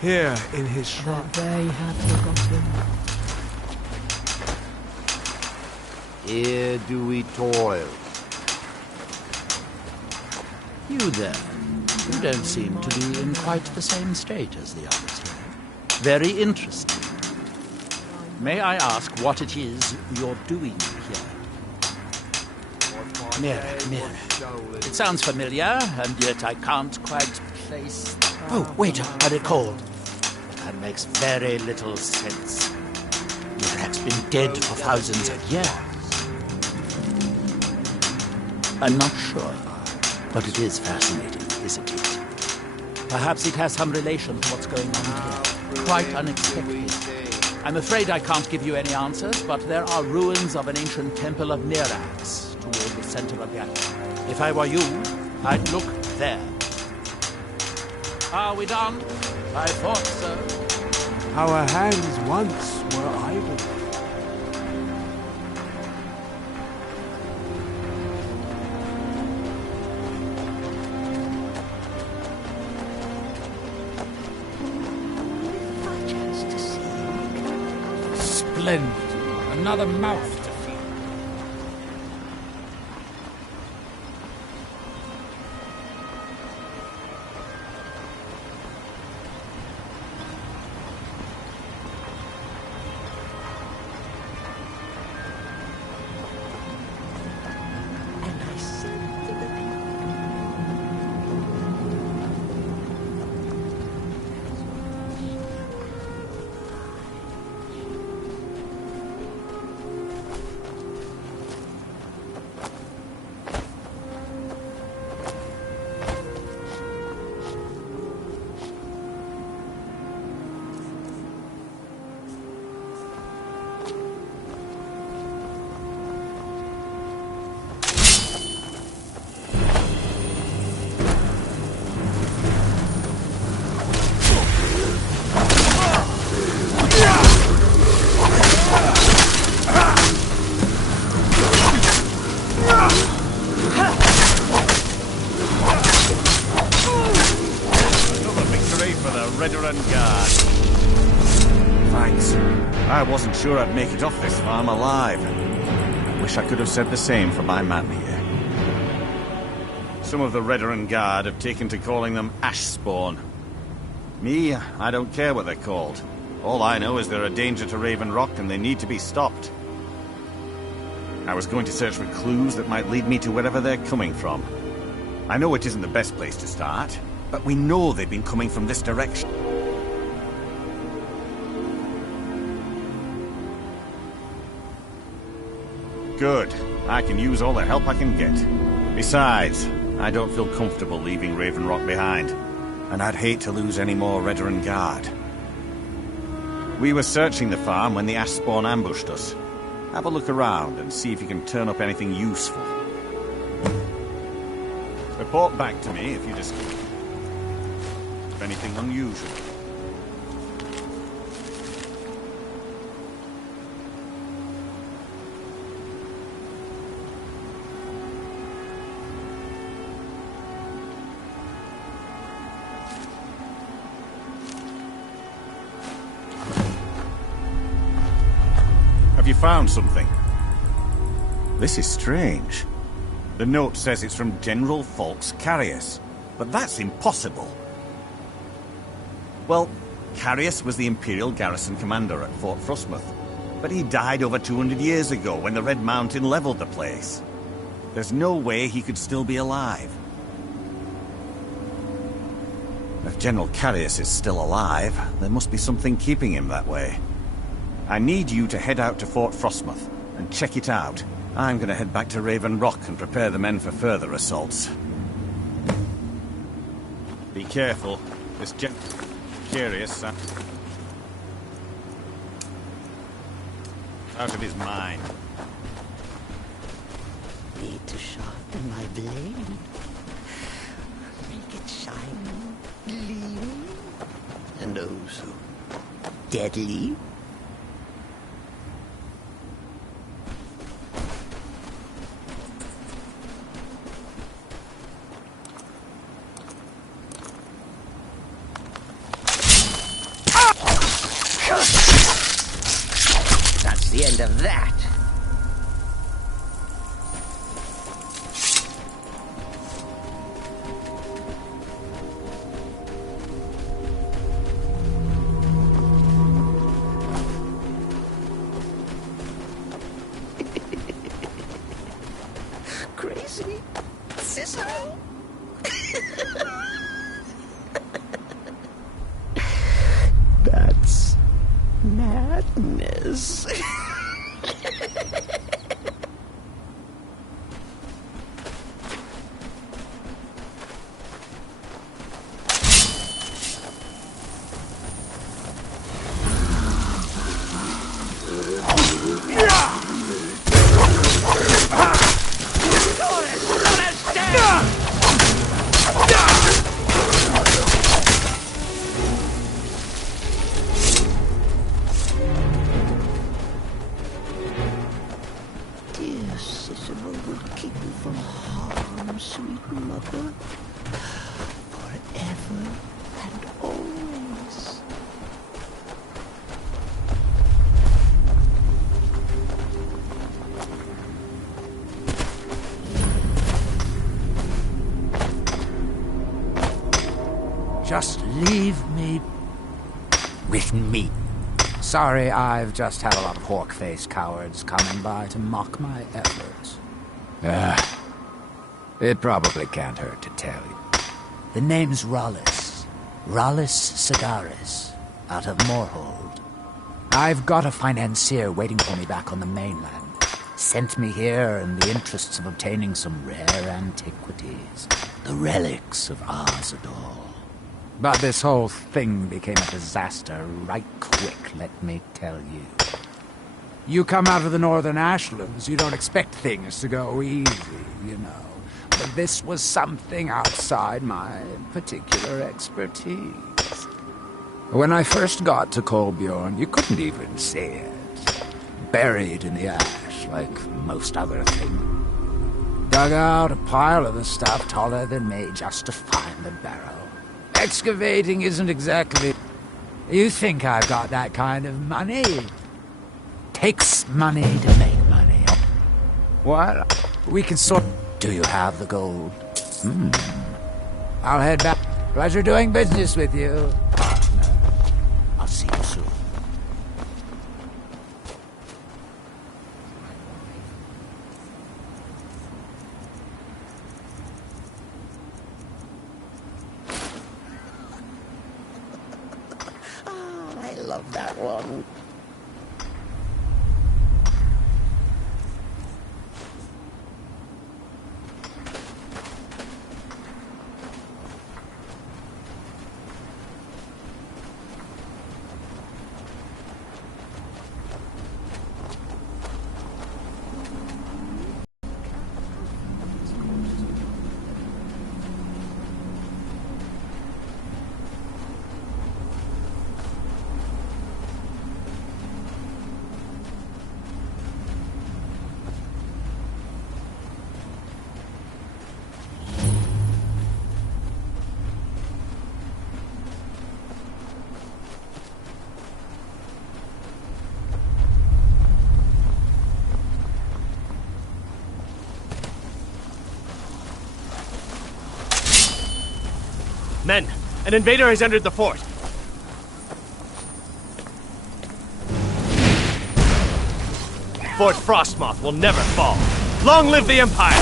Here in his shrine. They have forgotten. Here do we toil. You there, you don't seem to be in quite the same state as the others here. Very interesting. May I ask what it is you're doing here? Mirror. It sounds familiar, and yet I can't quite place... Oh, wait, I recall. That makes very little sense. Mirac's been dead for thousands of years. I'm not sure, but it is fascinating, isn't it? Perhaps it has some relation to what's going on here. Quite unexpected. I'm afraid I can't give you any answers, but there are ruins of an ancient temple of Mirax toward the center of the island. If I were you, I'd look there. Are we done? I thought so. Our hands once were idle. Splendid. Another mouth to feed. I wasn't sure I'd make it off this farm alive. I wish I could have said the same for my man here. Some of the Redoran Guard have taken to calling them ash spawn. Me, I don't care what they're called. All I know is they're a danger to Raven Rock and they need to be stopped. I was going to search for clues that might lead me to wherever they're coming from. I know it isn't the best place to start, but we know they've been coming from this direction. Good. I can use all the help I can get. Besides, I don't feel comfortable leaving Raven Rock behind, and I'd hate to lose any more Redoran Guard. We were searching the farm when the ash spawn ambushed us. Have a look around and see if you can turn up anything useful. Report back to me if you discover anything unusual. Have you found something? This is strange. The note says it's from General Falx Carius, but that's impossible. Well, Carius was the Imperial garrison commander at Fort Frostmoth, but he died over 200 years ago when the Red Mountain leveled the place. There's no way he could still be alive. If General Carius is still alive, there must be something keeping him that way. I need you to head out to Fort Frostmoth and check it out. I'm going to head back to Raven Rock and prepare the men for further assaults. Be careful. This Curious out of his mind. Need to sharpen my blade. Make it shiny, gleaming, and oh so deadly. the end of that. Crazy? Cicero? That's madness. Dear Cicero will keep you from harm, sweet mother, forever and always. Just leave me with me. Sorry, I've just had a lot of hawk-faced cowards coming by to mock my efforts. It probably can't hurt to tell you. The name's Rollis. Rollis Sedaris, out of Moorhold. I've got a financier waiting for me back on the mainland. Sent me here in the interests of obtaining some rare antiquities. The relics of Arzador. But this whole thing became a disaster right quick, let me tell you. You come out of the northern ashlands, you don't expect things to go easy, you know. But this was something outside my particular expertise. When I first got to Kolbjorn, you couldn't even see it. Buried in the ash, like most other things. Dug out a pile of the stuff taller than me just to find the barrel. Excavating isn't exactly... You think I've got that kind of money? Takes money to make money. What? We can sort... Do you have the gold? I'll head back. Pleasure doing business with you, partner. I'll see you soon. I love that one. Men, an invader has entered the fort. Fort Frostmoth will never fall. Long live the Empire!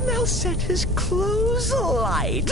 then I'll set his clothes alight.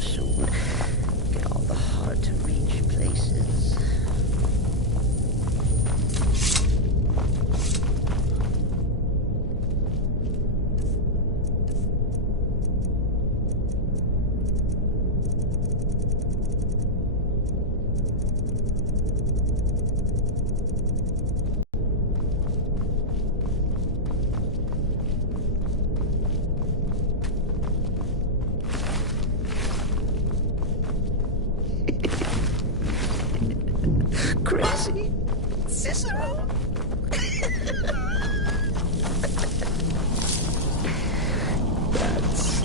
Soon. Get all the hard-to-reach places. Crazy Cicero. That's...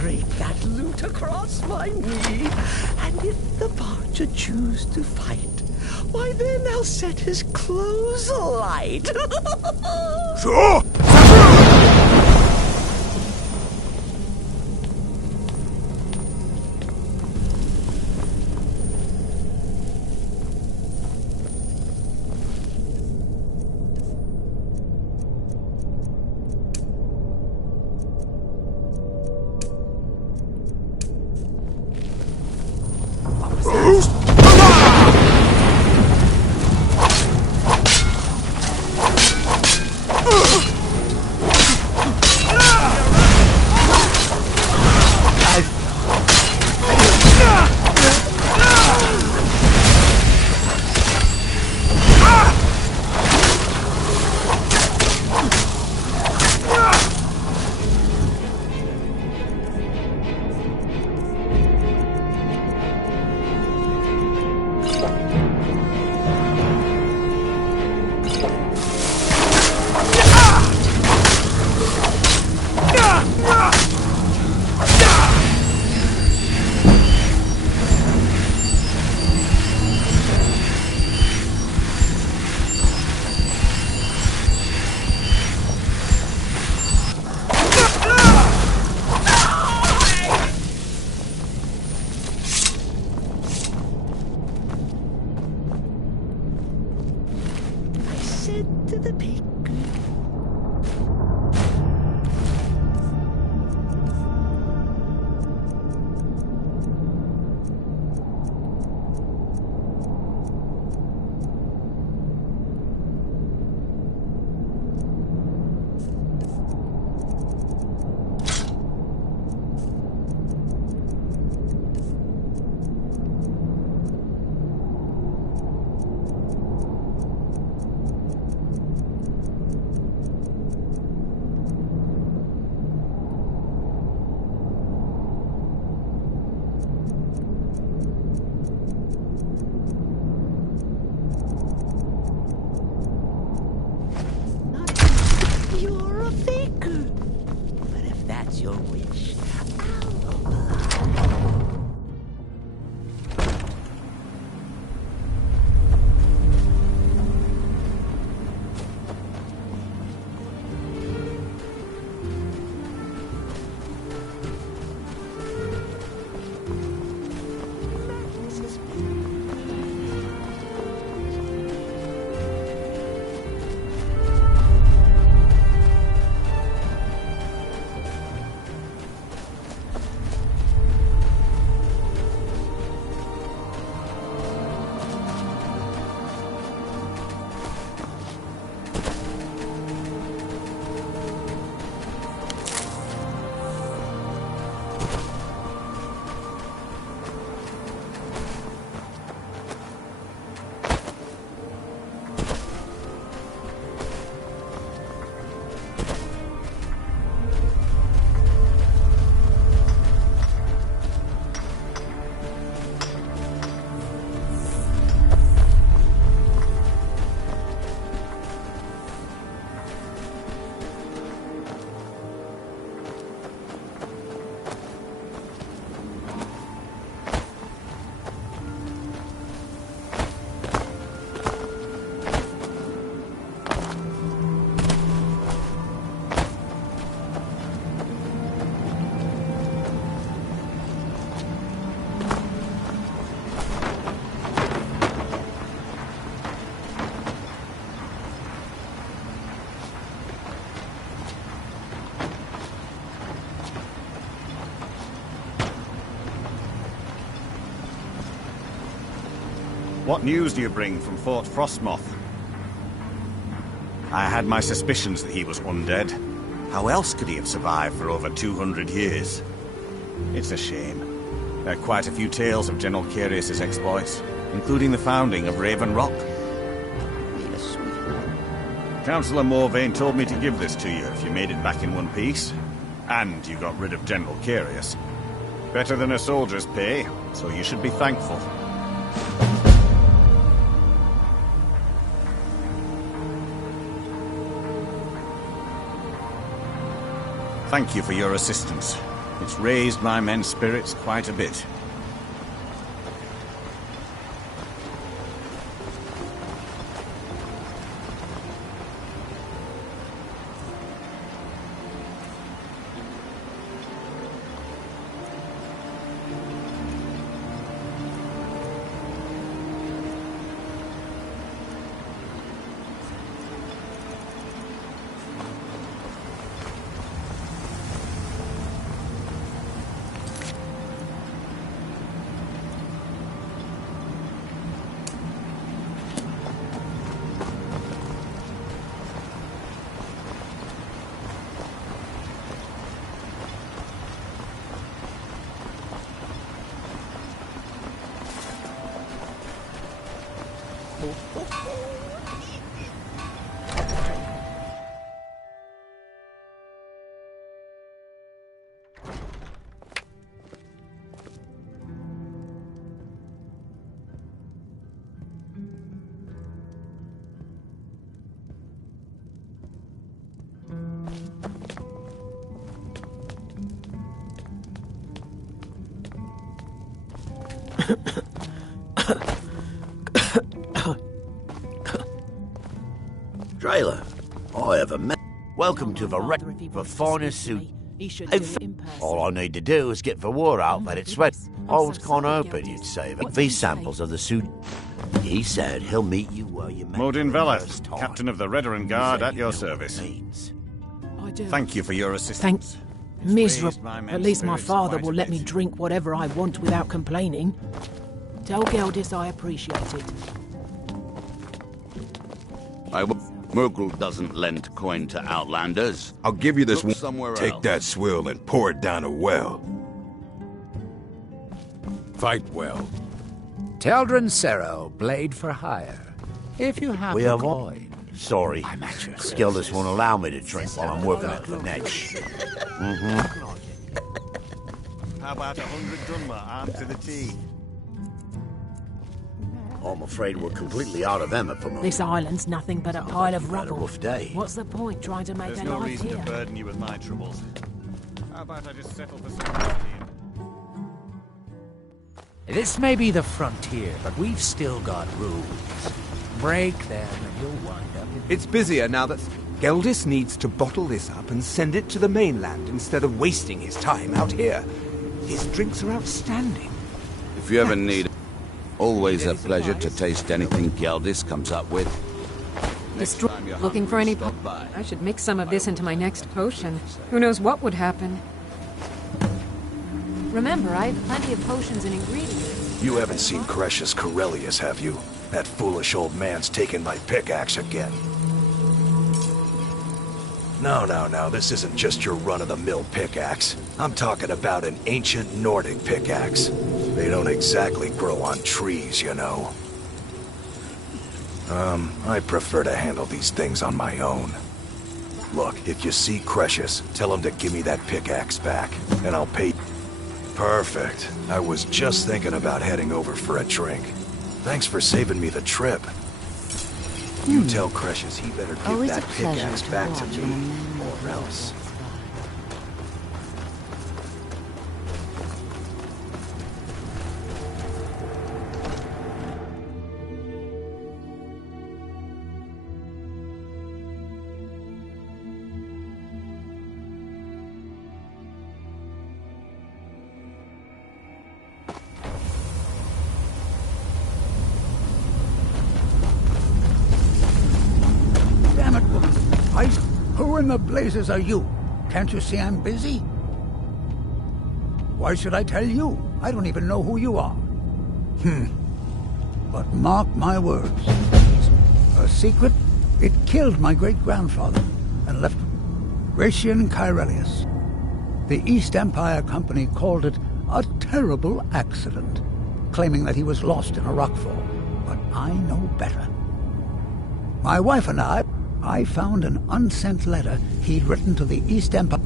Break that loot across my knee, and if the Barger choose to fight, why then I'll set his clothes alight. Sure! to the peak. You're a faker. But if that's your wish, I'll oblige. What news do you bring from Fort Frostmoth? I had my suspicions that he was undead. How else could he have survived for over 200 years? It's a shame. There are quite a few tales of General Carius's exploits, including the founding of Raven Rock. Councillor Morvain told me to give this to you if you made it back in one piece. And you got rid of General Carius. Better than a soldier's pay, so you should be thankful. Thank you for your assistance. It's raised my men's spirits quite a bit. Trailer, I have a welcome to the wreck of the finest suit. All I need to do is get the war out that it's sweat. I was kind of hoping you'd say that these samples of the suit He said he'll meet you where you met Modin your Veleth, first time. captain of the Veteran He Guard, said at you your know what it service. means. I do. Thank you for your assistance. It's Miserable. raised my men's At least my spirits father quite will a let me bit. drink whatever I want without complaining. Tell Geldis I appreciate it. Merkel doesn't lend coin to outlanders. I'll give you this Look one. somewhere Take else. that swill and pour it down a well. Fight well. Teldrin Sero, blade for hire. If you have We the have coin, Sorry, I'm at your Skildus won't allow me to drink while I'm working at the next. How about 100 Dunmer armed to the teeth? I'm afraid we're completely out of Emma for This island's nothing but a pile of You've had a rubble. rough day. What's the point trying to make There's a no life reason here? to burden you with my troubles. How about I just settle for some whiskey? This may be the frontier, but we've still got rules. Break them and you'll wind up in... It's busier now that Geldis needs to bottle this up and send it to the mainland instead of wasting his time out here. His drinks are outstanding. If you ever need... Always a pleasure to taste anything Geldis comes up with. Looking for any... Stop by. I should mix some of this into my next potion. Who knows what would happen? Remember, I have plenty of potions and ingredients. You haven't seen Cretius Corellius, have you? That foolish old man's taken my pickaxe again. No, this isn't just your run-of-the-mill pickaxe. I'm talking about an ancient Nordic pickaxe. They don't exactly grow on trees, you know. I prefer to handle these things on my own. Look, if you see Cretius, tell him to give me that pickaxe back, and I'll pay... Perfect. I was just thinking about heading over for a drink. Thanks for saving me the trip. You tell Cretius he better give Always that a pleasure pickaxe to back to watch me, when a man or else. Damn it, woman. Who in the blazes are you? Can't you see I'm busy? Why should I tell you? I don't even know who you are. But mark my words. A secret? It killed my great-grandfather and left Gratian Caerelius. The East Empire Company called it a terrible accident, claiming that he was lost in a rockfall. But I know better. My wife and I found an unsent letter he'd written to the East Empire.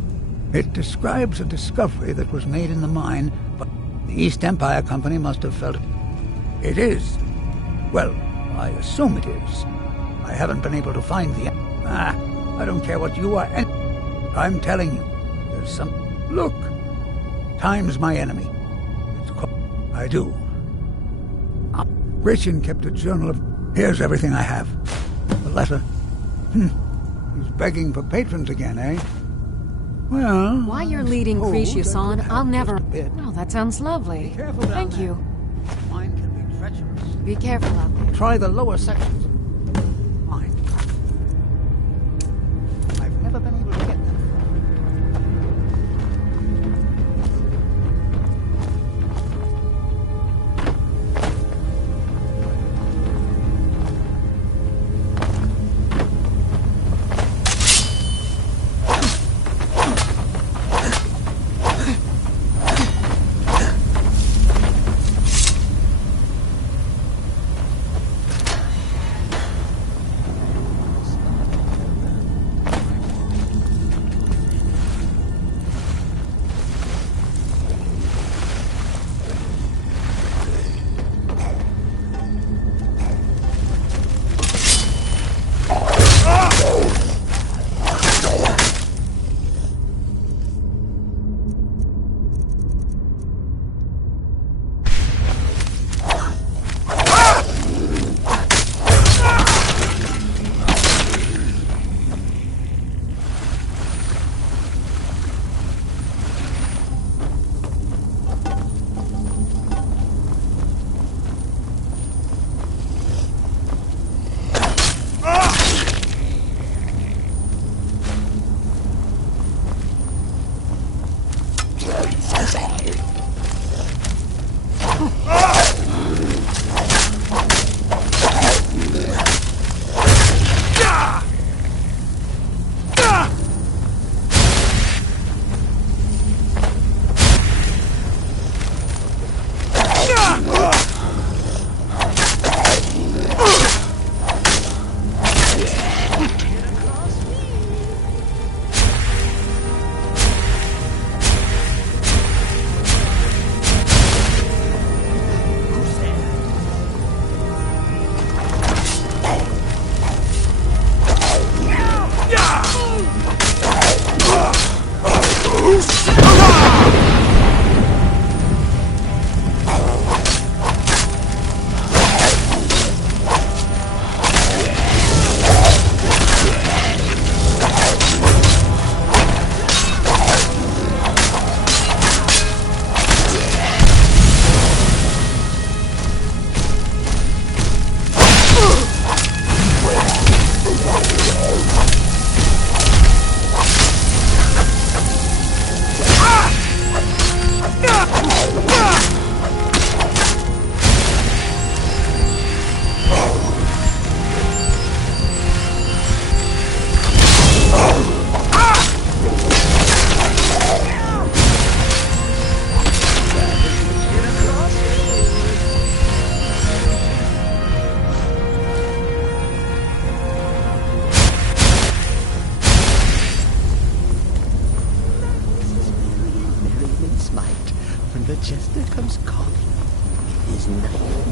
It describes a discovery that was made in the mine, but the East Empire Company must have felt it is. Well, I assume it is. I haven't been able to find the... I don't care what you are... I'm telling you, there's some... Look! Time's my enemy. It's called... I do. Gratian kept a journal of... Here's everything I have. The letter. He's begging for patrons again, eh? Well... Why you're leading Cretius on, I'll never... Oh, that sounds lovely. Thank you. Mine can be treacherous. Be careful out there. Try the lower sections. Mine. I've never been able to get them. comes calling. It is night.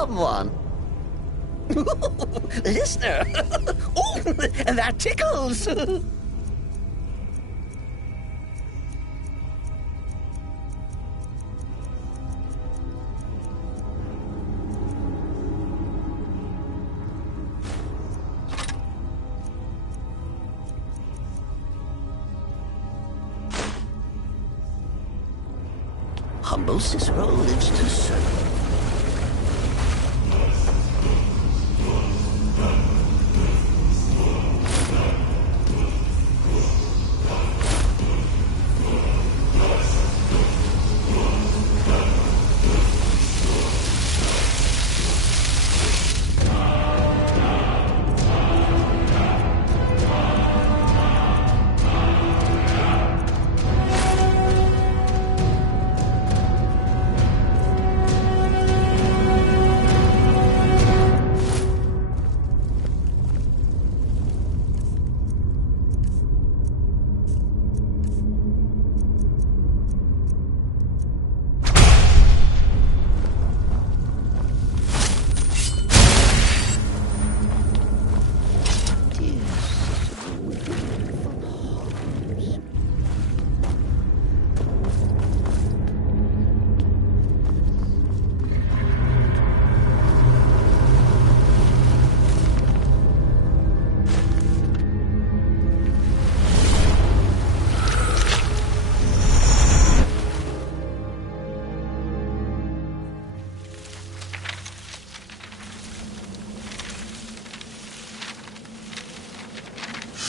someone. Listener. Oh, that tickles. Humble Cicero lives to serve.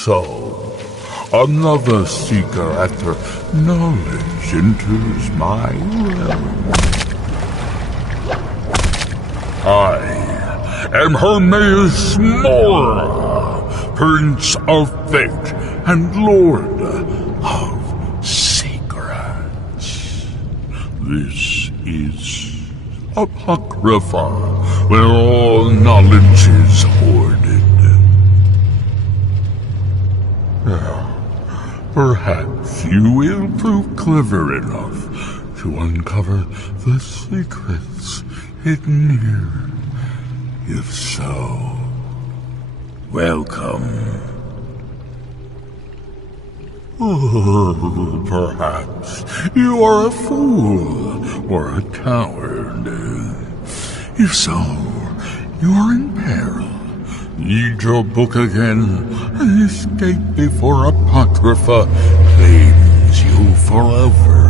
So, another seeker after knowledge enters my realm. I am Hermaeus Mora, Prince of Fate and Lord of Secrets. This is Apocrypha, where all knowledge is hoarded. Perhaps you will prove clever enough to uncover the secrets hidden here. If so, welcome. Perhaps you are a fool or a coward. If so, you are in peril. Read your book again and escape before Apocrypha claims you forever.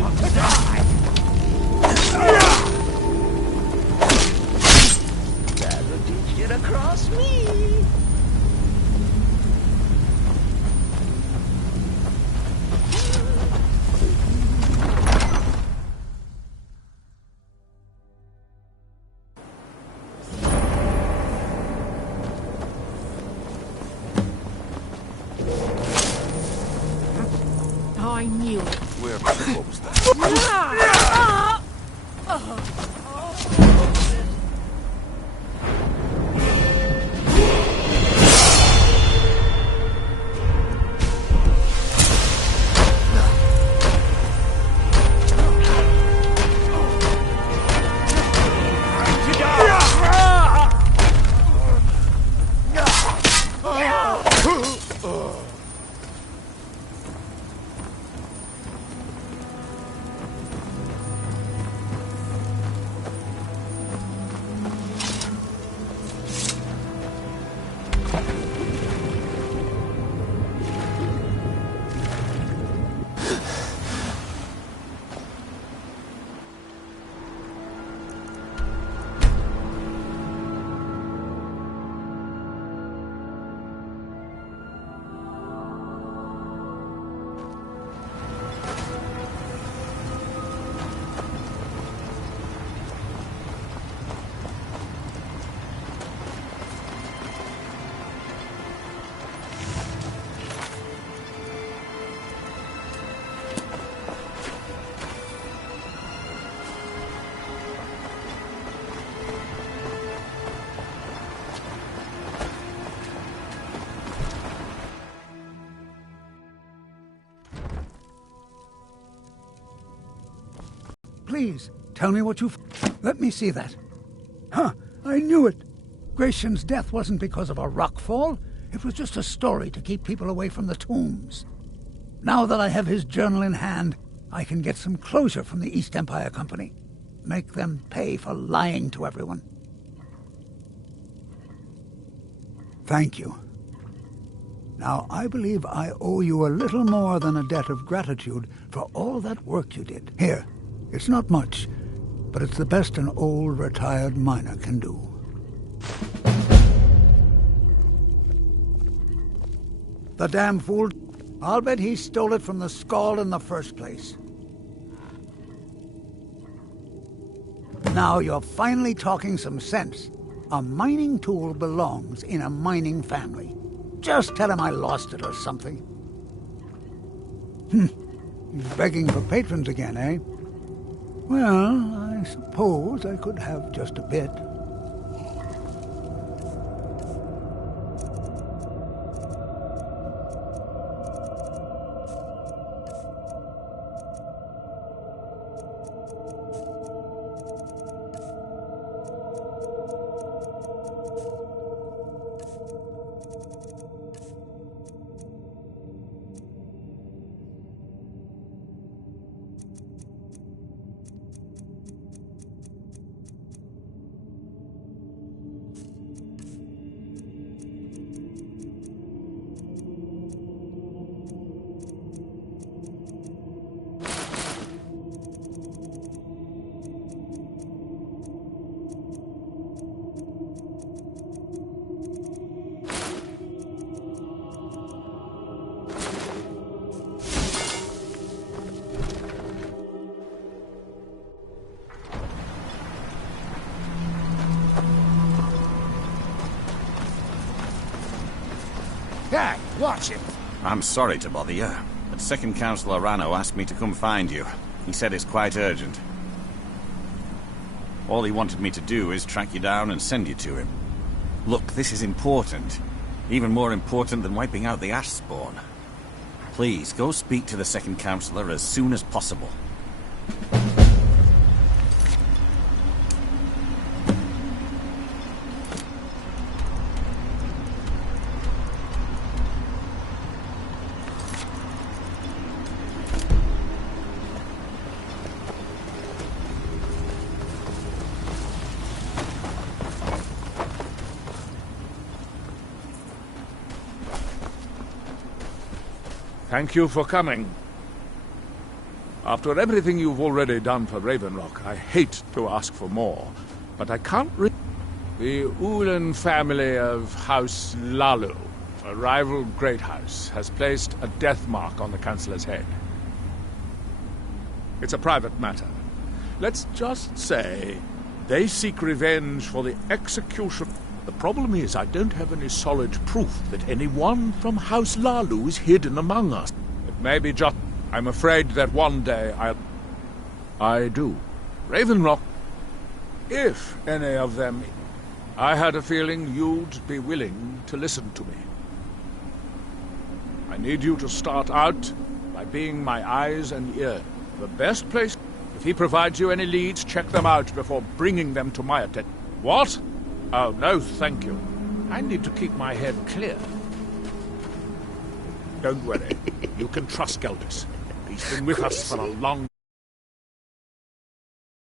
time to die! That'll teach you to cross me! I knew it. Where was that? Please, tell me what you've... Let me see that. Huh, I knew it. Gratian's death wasn't because of a rock fall. It was just a story to keep people away from the tombs. Now that I have his journal in hand, I can get some closure from the East Empire Company. Make them pay for lying to everyone. Thank you. Now, I believe I owe you a little more than a debt of gratitude for all that work you did. Here. It's not much, but it's the best an old retired miner can do. The damn fool. I'll bet he stole it from the Skald in the first place. Now you're finally talking some sense. A mining tool belongs in a mining family. Just tell him I lost it or something. He's begging for patrons again, eh? Well, I suppose I could have just a bit. Hey, watch it! I'm sorry to bother you, but Second Councillor Rano asked me to come find you. He said it's quite urgent. All he wanted me to do is track you down and send you to him. Look, this is important. Even more important than wiping out the ash spawn. Please, go speak to the Second Councillor as soon as possible. Thank you for coming. After everything you've already done for Ravenrock, I hate to ask for more, but I can't The Ulan family of House Lalu, a rival great house, has placed a death mark on the Chancellor's head. It's a private matter. Let's just say they seek revenge for the execution. The problem is I don't have any solid proof that anyone from House Lalu is hidden among us. It may be just... I'm afraid that one day I do. Ravenrock, if any of them... I had a feeling you'd be willing to listen to me. I need you to start out by being my eyes and ears. The best place... If he provides you any leads, check them out before bringing them to my attention. What? Oh, no, thank you. I need to keep my head clear. Don't worry. You can trust Geldis. He's been with us for a long...